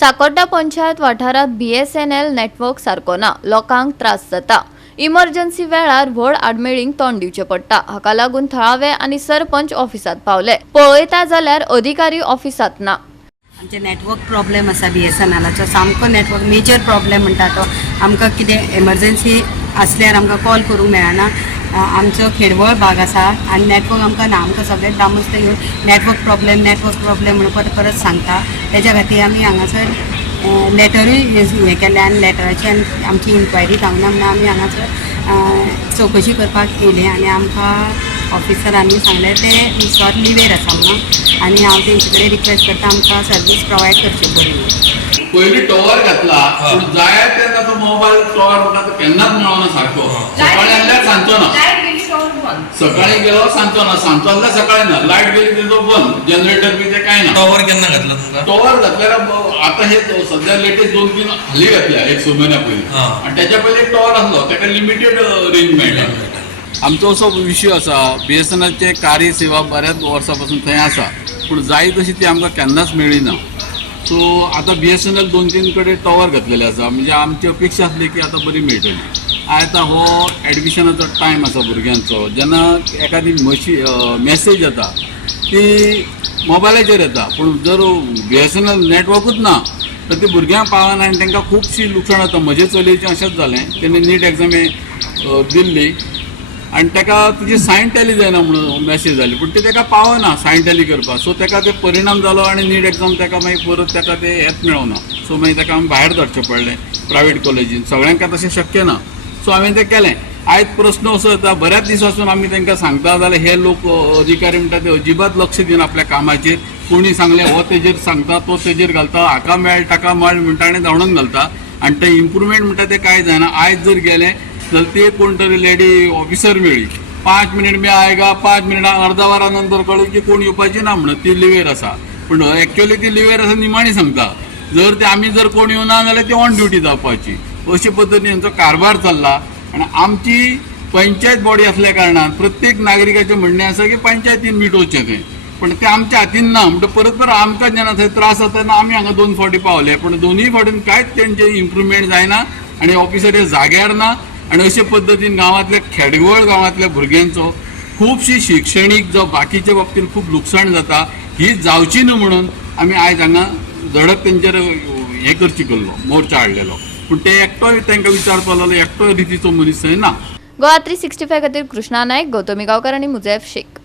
साकोड्डा पंचायत वाठारात BSNL network सारको ना, लोकांक त्रास जाता। इमर्जन्सी वेळार व्हड आडमेळींक तोंड दिवचें पडटा। हाका लागून थळावे आनी सरपंच ऑफिसात पावले, पळयता जाल्यार अधिकारी ऑफिसात ना। आमचे नेटवर्क प्रॉब्लेम आसा BSNLाचो, सामको नेटवर्क मेजर प्रॉब्लेम म्हणटा तो। आमकां कितें एमर्जन्सी आसल्यार आमकां कॉल करूंक मेळना। आमचो खेडवळ भाग आसा आनी नेटवर्क आमकां ना। आमकां सगळे ग्रामस्थ येवन नेटवर्क प्रॉब्लेम म्हणून परत सांगता। तेज्या खातीर आमी हांगासर लेटरूय हें केलें आनी लेटराची आमची इन्क्वायरी जावना म्हणून आमी हांगासर चवकशी करपाक येयलें आनी आमकां ऑफिसरांनी सांगलें ते विसवार लिवेर आसा म्हणून आनी हांव तेंचे कडेन रिक्वेस्ट करता आमकां सर्वीस प्रोवायड करची बरी म्हणून। पयलीं टॉवर घातला पूण जाय तेन्ना तो मोबायल टॉवर म्हाका तो केन्नाच मेळना सारको। सकाळीं आसल्यार सांजचो ना, सकाळीं गेलो सांजचो ना, सांजचो आसल्यार सकाळीं ना, लायट गेली तेजो बंद, जनरेटर बी ते कांय ना। टॉवर केन्ना घातला तुमकां? टॉवर घातल्यार आतां हे सद्या लेटेस्ट 2-3 हाली घातल्या, 1 म्हयन्या पयलीं। आनी तेच्या पयलीं एक टॉवर आसलो, ताका लिमिटेड रेंज मेळटा। आमचो असो विशय आसा, BSNLचे कार्य सेवा बऱ्याच वर्सां पासून थंय आसा, पूण जाय तशी ती आमकां केन्नाच मेळ्ळी ना। सो आतां BSNL 2-3 कडेन टॉवर घातलेले आसा, म्हणजे आमची अपेक्षा आसली की आतां बरी मेळटली। आतां हो एडमिशनाचो टायम आसा भुरग्यांचो, जेन्ना एखादी मॅसेज येता ती मोबायलाचेर येता, पूण जर BSNL नेटवर्कूच ना तर ती भुरग्यांक पावना आनी तांकां खुबशी लुकसाण जाता। म्हजे चलयेचें अशेंच जालें, तेणी नीट एग्जाम दिल्ली आनी ताका तुजी सायन टॅली जायना म्हणून मॅसेज जाली, पूण ती ताका पावना सायन टॅली करपाक। सो ताका ते परिणाम जालो आनी नीट एग्जाम ताका मागीर परत ताका ते हेच मेळोना। सो मागीर ताका आमी भायर धाडचें पडलें प्रायवेट कॉलेजीन। सगळ्यांक तशें शक्य ना, सो हांवें तें केलें। आयज प्रस्न असो येता, बऱ्याच दिसासून आमी तांकां सांगता जाल्यार हे लोक अधिकारी म्हणटा ते अजिबात लक्ष दिना आपल्या कामाचेर। कोणी सांगलें हो तेजेर सांगता, तो तेजेर घालता, हाका मेळ ताका मेळ म्हणटा आनी धांवडून घालता आनी ते इम्प्रुवमेंट म्हणटा ते कांय जायना। आयज जर गेलें जाल्यार ती कोण तरी लेडी ऑफिसर मेळ्ळी, 5 मिनिट में आएगा, 5 मिनिटां अर्दा वरा नंतर कळ्ळें की कोण येवपाची ना म्हणून, ती लिवेर आसा। पूण एक्चुअली ती लिवेर आसा निमाणी सांगता, जर ते आमी जर कोण येवना जाल्यार ती ऑन ड्युटी जावपाची। अशे पद्दतीन हांचो कारभार चल्ला आनी आमची पंचायत बॉडी असल्या कारणान प्रत्येक नागरिकाचें म्हणणें आसा की पंचायतीन मिटोवचें तें, पण ते आमच्या हातीन ना। म्हणटा परत आमकां जेन्ना थंय त्रास जाता तेन्ना आमी हांगा 2 फावटी पावले, पूण दोनूय फावटीन कांयच तेंचे इम्प्रुवमेंट जायना आनी ऑफिसर हे जाग्यार ना। आनी अशे पद्दतीन गांवांतल्या खेडवळ गांवांतल्या भुरग्यांचो खुबशी शिक्षणीक जावं बाकीच्या बाबतींत खूब लुकसाण जाता। ही जावची न्हू म्हणून आमी आयज हांगा धडक तेंचेर हें करची केल्लो, मोर्चा हाडलेलो, पूण ते एकटोय तांकां विचारपाक लागलो, एकटोय रितीचो मनीस थंय ना। गोवा 365 खातीर कृष्णा नायक, गौतमी गांवकार आनी मुजैफ शेख।